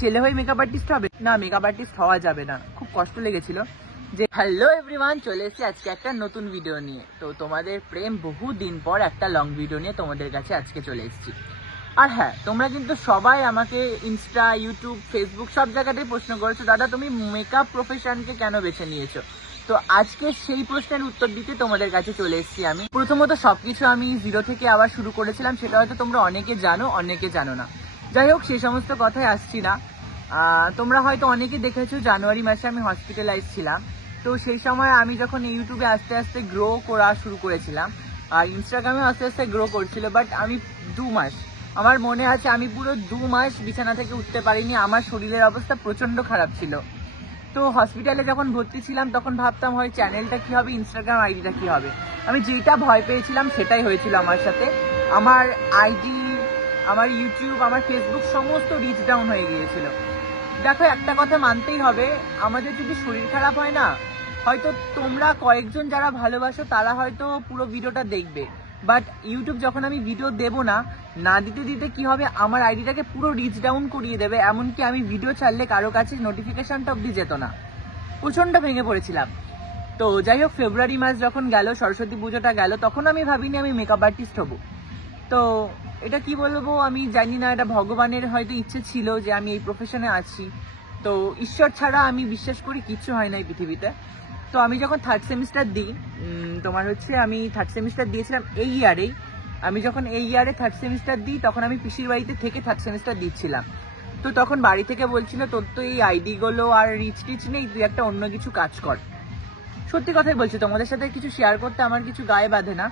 ছেলে হয়ে makeup artist হবে না, মেকআপ আর্টিস্ট হওয়া যাবে না। খুব কষ্ট লেগেছিল যে হ্যালো এভরিওয়ান, চলে এসেছি আজকে একটা নতুন ভিডিও নিয়ে। তো তোমাদের প্রেম বহু দিন পর একটা লং ভিডিও নিয়ে তোমাদের কাছে আজকে চলে এসেছি। আর হ্যাঁ, তোমরা কিন্তু সবাই আমাকে ইনস্টা, ইউটিউব, ফেসবুক সব জায়গাতেই প্রশ্ন করেছো, দাদা তুমি মেকআপ প্রফেশনকে কেন বেছে নিয়েছো? তো আজকে সেই প্রশ্নের উত্তর দিতে তোমাদের কাছে চলে এসেছি আমি। প্রথমত সবকিছু আমি জিরো থেকে আবার শুরু করেছিলাম, সেটা হয়তো তোমরা অনেকে জানো, অনেকে জানো না। যাই হোক, সেই সমস্ত কথায় আসছি না। তোমরা হয়তো অনেকে দেখেছো জানুয়ারি মাসে আমি হসপিটালাইজ ছিলাম। তো সেই সময় আমি যখন ইউটিউবে আস্তে আস্তে গ্রো করা শুরু করেছিলাম, আর ইনস্টাগ্রামে আস্তে আস্তে গ্রো করছিল, বাট আমি 2 মাস, আমার মনে আছে আমি পুরো 2 মাস বিছানা থেকে উঠতে পারিনি। আমার শরীরের অবস্থা প্রচণ্ড খারাপ ছিল। তো হসপিটালে যখন ভর্তি ছিলাম তখন ভাবতাম হয় চ্যানেলটা কী হবে, ইনস্টাগ্রাম আইডিটা কী হবে। আমি যেটা ভয় পেয়েছিলাম সেটাই হয়েছিল আমার সাথে। আমার আইডি, আমার ইউটিউব, আমার ফেসবুক সমস্ত রিচ ডাউন হয়ে গিয়েছিল। দেখো, একটা কথা মানতেই হবে, আমাদের যদি শরীর খারাপ হয় না, হয়তো তোমরা কয়েকজন যারা ভালোবাসো তারা হয়তো পুরো ভিডিওটা দেখবে, বাট ইউটিউব যখন আমি ভিডিও দেবো না দিতে দিতে কি হবে, আমার আইডিটাকে পুরো রিচ ডাউন করিয়ে দেবে। এমনকি আমি ভিডিও ছাড়লে কারো কাছে নোটিফিকেশনটা অবধি যেত না। প্রচণ্ড ভেঙে পড়েছিলাম। তো যাই হোক, ফেব্রুয়ারি মাস যখন গেল, সরস্বতী পুজোটা গেল, তখন আমি ভাবিনি আমি মেকআপ আর্টিস্ট হব। তো এটা কি বলবো আমি জানি না, এটা ভগবানের হয়তো ইচ্ছে ছিল যে আমি এই প্রফেশনে আছি। তো ঈশ্বর ছাড়া আমি বিশ্বাস করি কিচ্ছু হয় না এই পৃথিবীতে। তো আমি যখন 3rd সেমিস্টার দিই, আমি 3rd সেমিস্টার দিয়েছিলাম এই ইয়ারেই। আমি যখন এই ইয়ারে 3rd সেমিস্টার দিই, তখন আমি পিসির বাড়িতে থেকে 3rd সেমিস্টার দিচ্ছিলাম। তো তখন বাড়ি থেকে বলছিল, তোর তো এই আইডিগুলো আর রিচ টিচ নেই, তুই একটা অন্য কিছু কাজ কর। সত্যি কথাই বলছি, তোমাদের সাথে কিছু শেয়ার করতে আমার কিছু গায়ে বাঁধে না,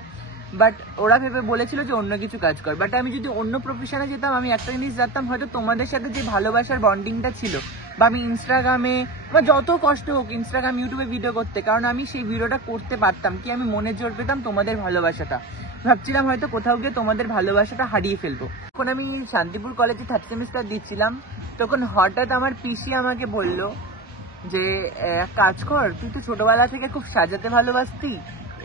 বাট ওরা ভেবে বলেছিল যে অন্য কিছু কাজ কর। বাট আমি যদি অন্য প্রফেশনে যেতাম, আমি একটা জিনিস জানতাম, হয়তো তোমাদের সাথে যে ভালোবাসার বন্ডিংটা ছিল, বা আমি ইনস্টাগ্রামে বা যত কষ্ট হোক ইনস্টাগ্রাম, ইউটিউবে ভিডিও করতে, কারণ আমি সেই ভিডিওটা করতে পারতাম কি, আমি মনের জোর পেতাম তোমাদের ভালোবাসাটা। ভাবছিলাম হয়তো কোথাও গিয়ে তোমাদের ভালোবাসাটা হারিয়ে ফেলবো। তখন আমি শান্তিপুর কলেজে 3rd সেমিস্টার দিচ্ছিলাম, তখন হঠাৎ আমার পিসি আমাকে বলল যে কাজ কর, তুই তো ছোটবেলা থেকে খুব সাজাতে ভালোবাসতি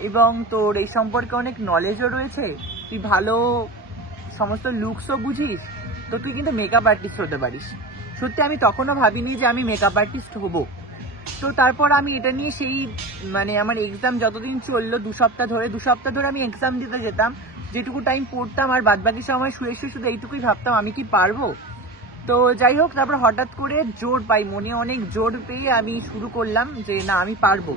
এবং তোর এই সম্পর্কে অনেক নলেজও রয়েছে, তুই ভালো সমস্ত লুকসও বুঝিস, তো তুই কিন্তু মেকআপ আর্টিস্ট হতে পারিস। সত্যি আমি তখনও ভাবিনি যে আমি মেকআপ আর্টিস্ট হব। তো তারপর আমি এটা নিয়ে সেই আমার এক্সাম যতদিন চললো, 2 সপ্তাহ ধরে আমি এক্সাম দিতে যেতাম। যেটুকু টাইম পড়তাম আর বাদবাকি সময় শুয়ে শুধু এইটুকুই ভাবতাম আমি কি পারবো। তো যাই হোক, তারপর হঠাৎ করে জোর পাই, মনে অনেক জোর পেয়ে আমি শুরু করলাম যে না, আমি পারবো,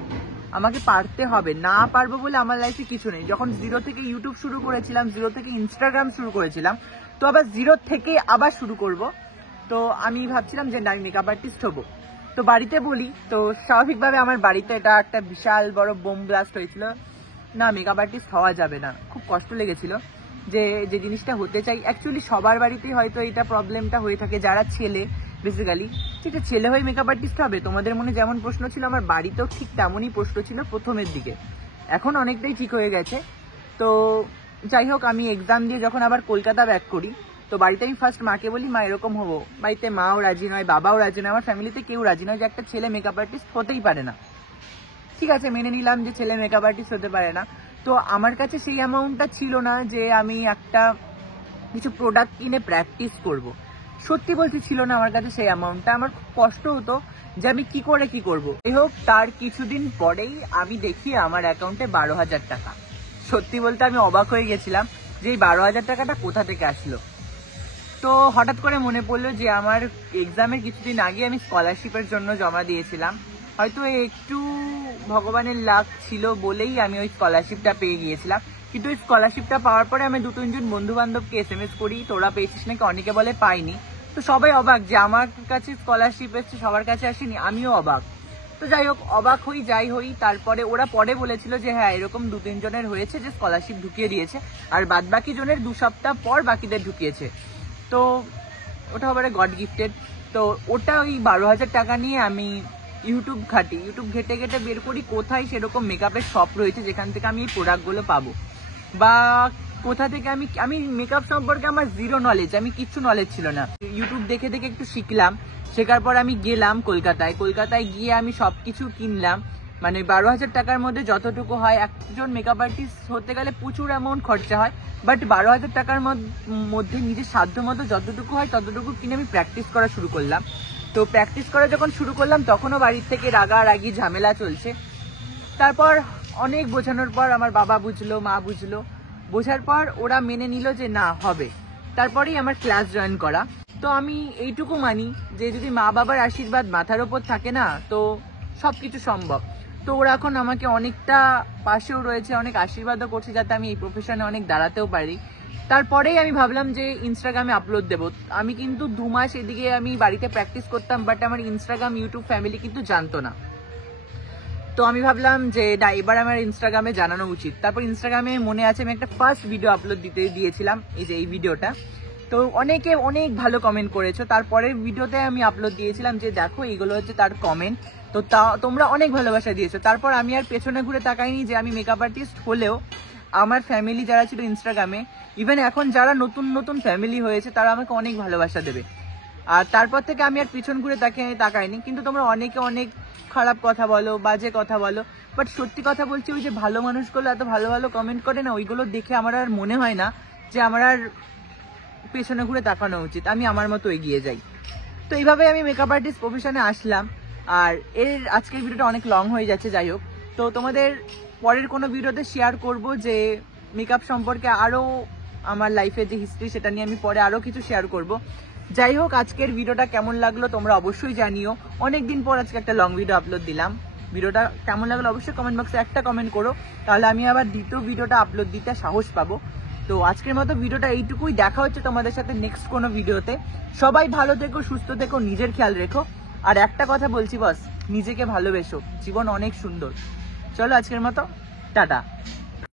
আমাকে পারতে হবে। না পারবো বলে আমার লাইফে কিছু নেই। যখন জিরো থেকে ইউটিউব শুরু করেছিলাম, জিরো থেকে ইনস্টাগ্রাম শুরু করেছিলাম, তো আবার জিরো থেকে আবার শুরু করব। তো আমি ভাবছিলাম যে না, আমি মেকআপ আর্টিস্ট হবো। তো বাড়িতে বলি, তো স্বাভাবিকভাবে আমার বাড়িতে এটা একটা বিশাল বড় বোম ব্লাস্ট হয়েছিল, না মেকআপ আর্টিস্ট হওয়া যাবে না। খুব কষ্ট লেগেছিল যে জিনিসটা হতে চাই। অ্যাকচুয়ালি সবার বাড়িতেই হয়তো এটা প্রবলেমটা হয়ে থাকে, যারা ছেলে বেসিক্যালি। ঠিক আছে, ছেলে হয়ে মেকআপ আর্টিস্ট হবে, তোমাদের মনে যেমন প্রশ্ন ছিল আমার বাড়িতেও ঠিক তেমনই প্রশ্ন ছিল প্রথমের দিকে। এখন অনেকটাই ঠিক হয়ে গেছে। তো যাই হোক, আমি এক্সাম দিয়ে যখন আবার কলকাতা ব্যাক করি, তো বাড়িতে আমি ফার্স্ট মাকে বলি, মা এরকম হবো। বাড়িতে মাও রাজি নয়, বাবাও রাজি নয়, আমার ফ্যামিলিতে কেউ রাজি নয় যে একটা ছেলে মেকআপ আর্টিস্ট হতেই পারে না। ঠিক আছে, মেনে নিলাম যে ছেলে মেকআপ আর্টিস্ট হতে পারে না। তো আমার কাছে সেই অ্যামাউন্টটা ছিল না যে আমি একটা কিছু প্রোডাক্ট কিনে প্র্যাকটিস করব। সত্যি বলছি, ছিল না আমার কাছে সেই অ্যামাউন্টটা। আমার খুব কষ্ট হতো যে আমি কি করব। যাই হোক, তার কিছুদিন পরেই আমি দেখি আমার অ্যাকাউন্টে 12,000 টাকা। সত্যি বলতে আমি অবাক হয়ে গেছিলাম যে এই 12,000 টাকাটা কোথা থেকে আসলো। তো হঠাৎ করে মনে পড়লো যে আমার এক্সামের কিছুদিন আগে আমি স্কলারশিপের জন্য জমা দিয়েছিলাম। হয়তো একটু ভগবানের লাক ছিল বলেই আমি ওই স্কলারশিপটা পেয়ে গিয়েছিলাম। কিন্তু ওই স্কলারশিপটা পাওয়ার পরে আমি 2-3 জন বন্ধু বান্ধবকে SMS করি, তোরা পেয়েছিস নাকি? অনেকে বলে পাইনি। তো সবাই অবাক যে আমার কাছে স্কলারশিপ এসছে, সবার কাছে আসেনি। আমিও অবাক। তো যাই হোক, অবাক যাই হই, তারপরে ওরা পরে বলেছিল যে হ্যাঁ, এরকম 2-3 জনের হয়েছে যে স্কলারশিপ ঢুকিয়ে দিয়েছে, আর বাদ বাকি জনের 2 সপ্তাহ পর বাকিদের ঢুকিয়েছে। তো ওটা আবার গড গিফটেড। তো ওটা ওই 12,000 টাকা নিয়ে আমি ইউটিউব ঘেটে বের করি কোথায় সেরকম মেকআপের শপ রয়েছে যেখান থেকে আমি এই প্রোডাক্টগুলো পাবো, বা কোথা থেকে আমি মেকআপ সম্পর্কে আমার জিরো নলেজ, আমি কিচ্ছু নলেজ ছিল না। ইউটিউব দেখে একটু শিখলাম। শেখার পর আমি গেলাম কলকাতায় গিয়ে আমি সবকিছু কিনলাম। মানে 12,000 টাকার মধ্যে যতটুকু হয়, একজন মেকআপ আর্টিস্ট হতে গেলে প্রচুর অ্যামাউন্ট খরচা হয়, বাট 12,000 টাকার মধ্যে নিজের সাধ্য মতো যতটুকু হয় ততটুকু কিনে আমি প্র্যাকটিস করা শুরু করলাম। তো প্র্যাকটিস করা যখন শুরু করলাম তখনও বাড়ির থেকে রাগারাগি ঝামেলা চলছে। তারপর অনেক বোঝানোর পর আমার বাবা বুঝলো, মা বুঝলো, বোঝার পর ওরা মেনে নিল যে না হবে। তারপরেই আমার ক্লাস জয়েন করা। তো আমি এইটুকু মানি যে যদি মা বাবার আশীর্বাদ মাথার ওপর থাকে না, তো সব কিছু সম্ভব। তো ওরা এখন আমাকে অনেকটা পাশেও রয়েছে, অনেক আশীর্বাদও করছে যাতে আমি এই প্রফেশনে অনেক দাঁড়াতেও পারি। তারপরেই আমি ভাবলাম যে ইনস্টাগ্রামে আপলোড দেবো। আমি কিন্তু 2 মাস এদিকে আমি বাড়িতে প্র্যাকটিস করতাম, বাট আমার ইনস্টাগ্রাম ইউটিউব ফ্যামিলি কিন্তু জানতো না। তো আমি ভাবলাম যে না, এবার আমার ইনস্টাগ্রামে জানানো উচিত। তারপর ইনস্টাগ্রামে মনে আছে আমি একটা ফার্স্ট ভিডিও আপলোড দিয়েছিলাম, এই যে এই ভিডিওটা। তো অনেকে অনেক ভালো কমেন্ট করেছো। তারপরের ভিডিওতে আমি আপলোড দিয়েছিলাম যে দেখো এইগুলো হচ্ছে তার কমেন্ট। তো তোমরা অনেক ভালোবাসা দিয়েছো। তারপর আমি আর পেছনে ঘুরে তাকাইনি যে আমি মেকআপ আর্টিস্ট হলেও আমার ফ্যামিলি যারা ছিল ইনস্টাগ্রামে, ইভেন এখন যারা নতুন নতুন ফ্যামিলি হয়েছে তারা আমাকে অনেক ভালোবাসা দেবে। আর তারপর থেকে আমি আর পিছন ঘুরে তাকাইনি। কিন্তু তোমরা অনেকে অনেক খারাপ কথা বলো, বাজে কথা বলো, বাট সত্যি কথা বলছি, ওই যে ভালো মানুষগুলো এত ভালো ভালো কমেন্ট করে না, ওইগুলো দেখে আমার আর মনে হয় না যে আমার আর পেছনে ঘুরে তাকানো উচিত। আমি আমার মতো এগিয়ে যাই। তো এইভাবে আমি মেকআপ আর্টিস্ট প্রফেশনে আসলাম। আর আজকের ভিডিওটা অনেক লং হয়ে যাচ্ছে, যাই হোক। তো তোমাদের পরের কোনো ভিডিওতে শেয়ার করব যে মেকআপ সম্পর্কে আরও আমার লাইফের যে হিস্ট্রি সেটা নিয়ে আমি পরে আরও কিছু শেয়ার করব। যাই হোক, আজকের ভিডিওটা কেমন লাগলো তোমরা অবশ্যই জানিও। অনেকদিন পর আজকে একটা লং ভিডিও আপলোড দিলাম। ভিডিওটা কেমন লাগলো অবশ্যই কমেন্ট বক্সে একটা কমেন্ট করো, তাহলে আমি আবার দ্বিতীয় ভিডিওটা আপলোড দিতে সাহস পাবো। তো আজকের মতো ভিডিওটা এইটুকুই। দেখা হচ্ছে তোমাদের সাথে নেক্সট কোনো ভিডিওতে। সবাই ভালো থেকো, সুস্থ থেকো, নিজের খেয়াল রেখো। আর একটা কথা বলছি বস, নিজেকে ভালোবেসো, জীবন অনেক সুন্দর। চলো আজকের মতো টাটা।